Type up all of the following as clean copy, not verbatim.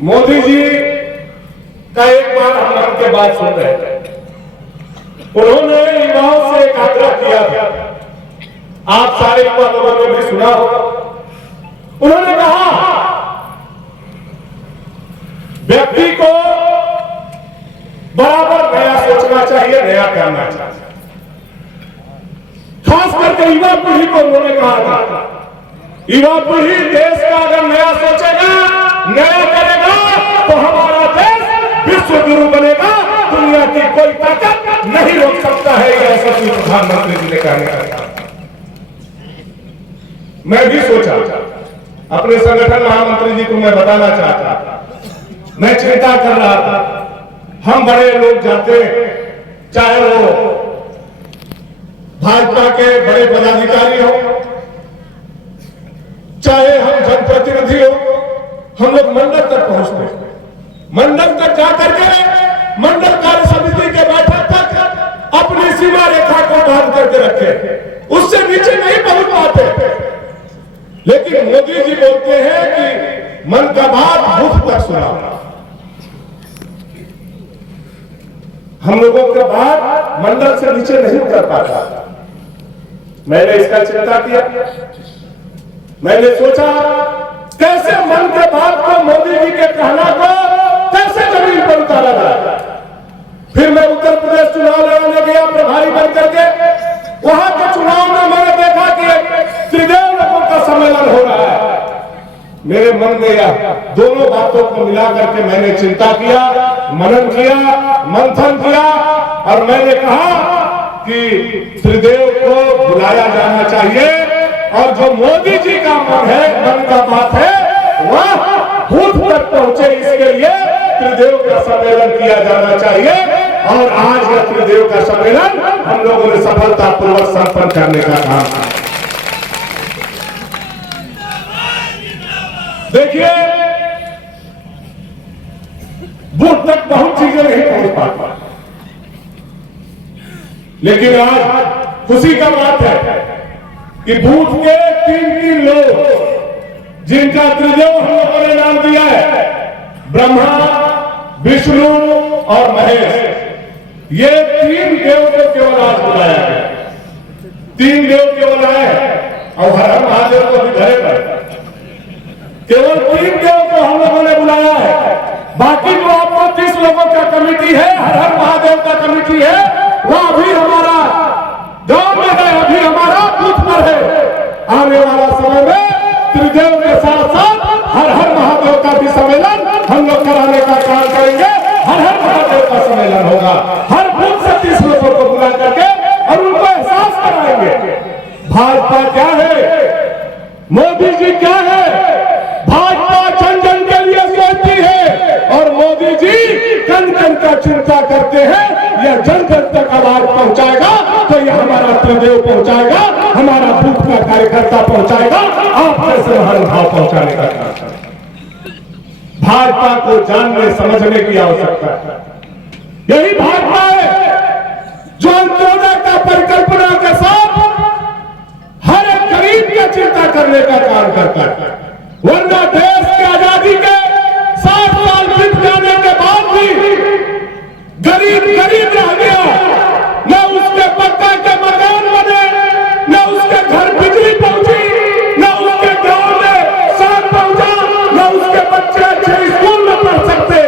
मोदी जी का एक बार हम मन के बात सुन रहे थे। उन्होंने युवाओं से एक आग्रह किया था, आप सारे युवा लोगों ने भी सुना होगा। उन्होंने कहा व्यक्ति को बराबर नया सोचना चाहिए, नया करना चाहिए। खास करके युवा पीढ़ी को उन्होंने कहा था, युवा पीढ़ी देश का अगर नया सोचेगा, नया करेगा तो हमारा देश विश्व गुरु बनेगा, दुनिया की कोई ताकत नहीं रोक सकता है। यह यशस्वी प्रधानमंत्री जी ने कहने का। मैं भी सोचा, अपने संगठन महामंत्री जी को मैं बताना चाहता था, मैं चिंता कर रहा था। हम बड़े लोग जाते हैं, चाहे वो भाजपा के बड़े पदाधिकारी हो, चाहे हम जनप्रतिनिधि हो, हम लोग मंडल तक पहुंचते हैं। मंडल तक जाकर के मंडल कार्य समिति के बैठक तक अपनी सीमा रेखा को बांध करके रखे, उससे नीचे नहीं पहुंच पाते। लेकिन मोदी जी बोलते हैं कि मन का बात मुख तक सुना। हम लोगों का बात मंडल से नीचे नहीं उतर पाता। मैंने इसका चिंता किया। मैंने सोचा कैसे मन के बात को, मोदी जी के कहना को कैसे जमीन पर उतारा जाए। फिर मैं उत्तर प्रदेश चुनाव लड़ने गया प्रभारी बन करके। वहां के चुनाव में मैंने देखा कि त्रिदेव लोगों का सम्मेलन हो रहा है। मेरे मन में यह दोनों बातों को मिला करके मैंने चिंता किया, मनन किया, मंथन किया और मैंने कहा कि त्रिदेव को बुलाया जाना चाहिए और जो मोदी जी का मन है, मन का बात है, वह बूथ तक पहुंचे, इसके लिए त्रिदेव का सम्मेलन किया जाना चाहिए। और आज यह त्रिदेव का सम्मेलन हम लोगों ने सफलतापूर्वक संपन्न करने का काम किया। देखिए, बूथ तक बहुत चीजें नहीं पहुंच पाती, लेकिन आज खुशी का बात है कि बूथ के 3 लोग जिनका त्रिदेव हम लोगों ने नाम दिया है, ब्रह्मा, विष्णु और महेश, ये 3 देव को केवल आज बुलाया गया। 3 देव केवल आए और हर हर महादेव को भी घरे पर केवल 3 देव को हम लोगों ने बुलाया है। बाकी जो आपको 30 लोगों का कमेटी है, हर हर महादेव का कमेटी है, वह अभी हमारा गांव में है, अभी हमारा बूथ पर है। आने वाला समय में त्रिदेव के साथ साथ हर हर महादेव का भी सम्मेलन हम लोग कराने का काम करेंगे। हर हर महादेव का सम्मेलन होगा, हर बूथ से 30 लोगों को बुला करके और उनको एहसास कराएंगे भाजपा क्या है, मोदी जी क्या है। भाजपा जन जन के लिए सोचती है और मोदी जी कन कन का चिंता करते हैं। यह जन जन तक आवाज पहुंचाएगा तो यह हमारा त्रिदेव पहुंचाएगा, हमारा बूथ का कार्यकर्ता पहुंचाएगा, आप जैसे महानुभाव पहुंचाने का काम करें। भाजपा को जानने समझने की आवश्यकता है। यही भाजपा है जो अंत्योदय का परिकल्पना के साथ हर एक गरीब की चिंता करने का काम करता है। वरना देश की आजादी के 60 साल बीत जाने के बाद भी गरीब गरीब रह गया। न उसके पक्का के मकान बने, न उसके घर बिजली पहुंची, न उसके गांव में सड़क पहुंचा, न उसके बच्चे अच्छे स्कूल में पढ़ सकते।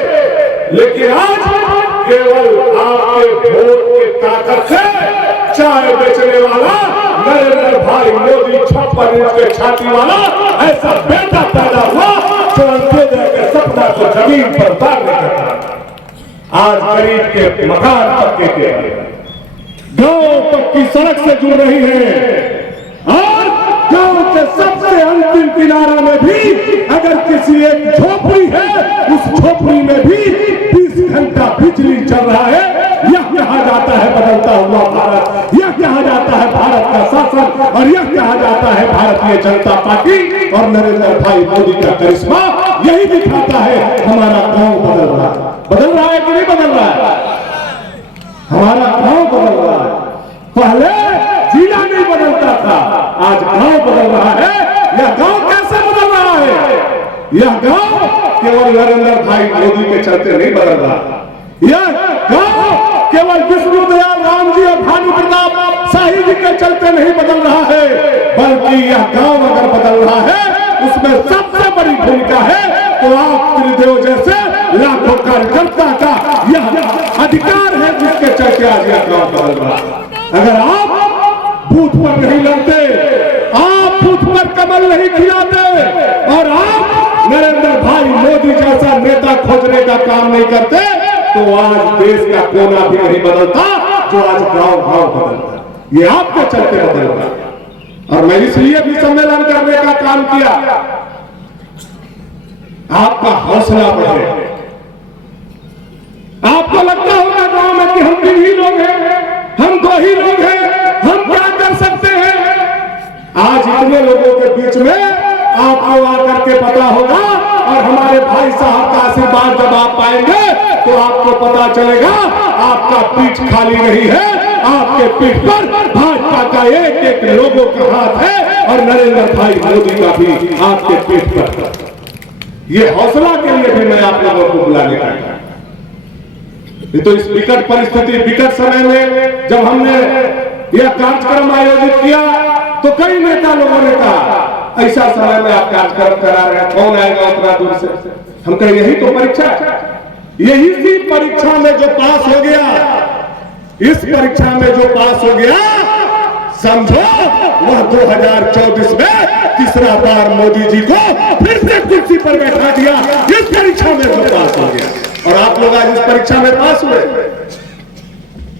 लेकिन आज केवल आपके वोट की ताकत से चाय बेचने वाला नरेंद्र भाई मोदी 56 इंच के छाती वाला ऐसा बेटा पैदा हुआ जो अंत्योदय के सपना को जमीन पर उतारने का काम। आज गरीब के मकान पक्के के गांव तक की सड़क से जुड़ रही है और गांव के सबसे अंतिम किनारा में भी अगर किसी एक झोपड़ी है, उस झोपड़ी में भी 20 घंटा बिजली चल रहा है। यह कहा जाता है बदलता हुआ भारत, यह कहा जाता है भारत का शासन और यह कहा जाता है भारतीय जनता पार्टी और नरेंद्र भाई मोदी का करिश्मा। यही दिखाता है हमारा गांव बदल रहा है कि नहीं बदल रहा है। हमारा गांव बदल रहा है। पहले जिला नहीं बदलता था, आज गांव बदल रहा है। यह गांव कैसे बदल रहा है? यह गांव केवल नरेंद्र भाई मोदी के चलते नहीं बदल रहा, यह गांव केवल विष्णुदयाल राम जी और भानु प्रताप शाही जी के चलते नहीं बदल रहा है, बल्कि यह गांव अगर बदल रहा है उसमें सबसे बड़ी भूमिका है तो आप त्रिदेव जैसे लाखों कार्यकर्ता का यह अधिकार है जिसके चलते आज यह गांव बदल रहा है। अगर आप बूथ पर नहीं लड़ते, आप बूथ पर कमल नहीं खिलाते और आप नरेंद्र भाई मोदी जैसा नेता खोजने का काम नहीं करते तो आज देश का कोना भी नहीं बदलता जो आज गांव गांव बदलता। ये आपके चलते बदल रहा है और मैं इसलिए भी सम्मेलन करने का काम किया, आपका हौसला बढ़े। आपको लगता होगा गांव में कि हम 3 ही लोग हैं, हम 2 ही लोग हैं, हम क्या कर सकते हैं। आज इतने लोगों के बीच में आपको आकर के पता होगा और हमारे भाई साहब का आशीर्वाद जब आप पाएंगे तो आपको पता चलेगा आपका पीठ खाली नहीं है, आपके पीठ पर भाजपा का एक एक लोगों का हाथ है और नरेंद्र भाई मोदी का भी आपके पीठ पर। ये हौसला के लिए भी मैं आप लोगों को बुलाने का है। तो इस विकट परिस्थिति, विकट समय में जब हमने यह कार्यक्रम आयोजित किया तो कई नेता लोगों ने कहा ऐसा समय में आप कार्यक्रम करा रहे हैं, कौन आएगा उतना दूर से। हम कहें यही तो परीक्षा है, यही सी परीक्षा में जो पास हो गया, इस परीक्षा में जो पास हो गया समझो वह 2024 में तीसरा बार मोदी जी को फिर से कुर्सी पर बैठा दिया। इस परीक्षा में जो पास हो गया और आप लोग आज इस परीक्षा में पास हुए।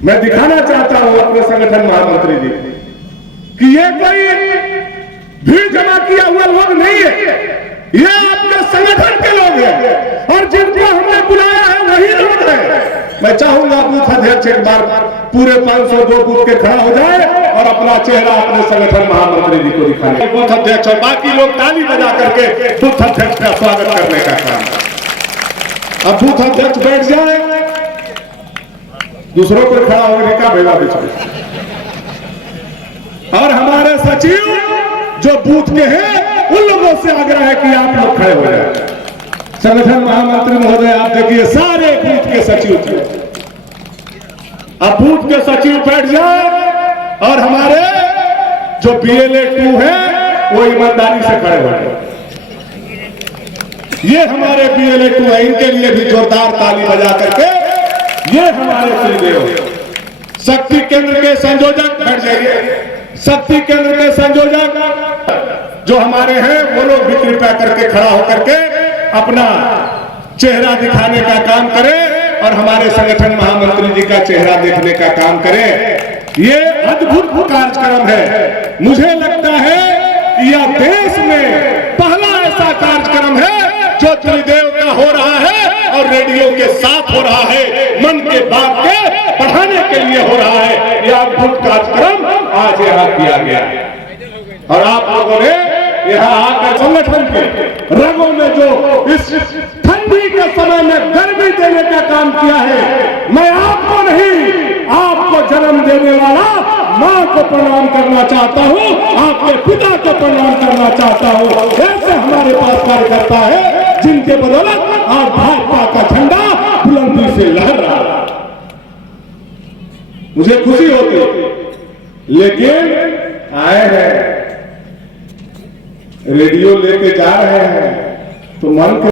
मैं दिखाना चाहता हूं अपने संगठन महामंत्री जी कि ये कोई भीड़ जमा किया हुआ लोग नहीं है, ये आपके संगठन के लोग हैं और जिनको हमने बुलाया है वही लोग हैं। मैं चाहूंगा बूथ अध्यक्ष एक बार पूरे 502 बूथ के खड़ा हो जाए और अपना चेहरा अपने संगठन महामंत्री जी को दिखाए। बूथ अध्यक्ष और बाकी लोग ताली बजा करके बूथ अध्यक्ष का स्वागत करने का काम। अब बूथ अध्यक्ष बैठ जाए, दूसरों पर खड़ा होने का भेजा बीच में। और हमारे सचिव जो बूथ के हैं उन लोगों से आग्रह है कि आप लोग खड़े हो जाए। संगठन महामंत्री महोदय आप देखिए सारे बूथ के सचिव थे, अब बूथ के सचिव बैठ जाए और हमारे जो BLA 2 है वो ईमानदारी से खड़े हो जाए। ये हमारे BLA 2 है, इनके लिए भी जोरदार ताली बजा करके। ये हमारे त्रिदेव शक्ति केंद्र के संयोजक बैठ जाइए, शक्ति केंद्र के संयोजक जो हमारे हैं वो लोग भी कृपया करके खड़ा होकर के अपना चेहरा दिखाने का काम करें और हमारे संगठन महामंत्री जी का चेहरा देखने का काम करें। ये अद्भुत कार्यक्रम है, मुझे लगता है कि यह देश में पहला ऐसा कार्यक्रम है जो त्रिदेव का हो रहा है और रेडियो के साथ हो रहा है, मन के बात के बढ़ाने के लिए हो रहा है। यह अद्भुत कार्यक्रम आज यहाँ किया गया और आप लोगों ने यहाँ आकर संगठन के रंगों में जो इस ठंडी के समय में गर्मी देने का काम किया है, मैं आपको नहीं आपको जन्म देने वाला मां को प्रणाम करना चाहता हूँ, आपके पिता को प्रणाम करना चाहता हूँ। ऐसे हमारे पास कार्यकर्ता है जिनके बदौलत आज भाजपा का झंडा बुलंदी से लहर रहा है। मुझे खुशी होती, लेकिन आए हैं रेडियो लेके जा रहे हैं तो मन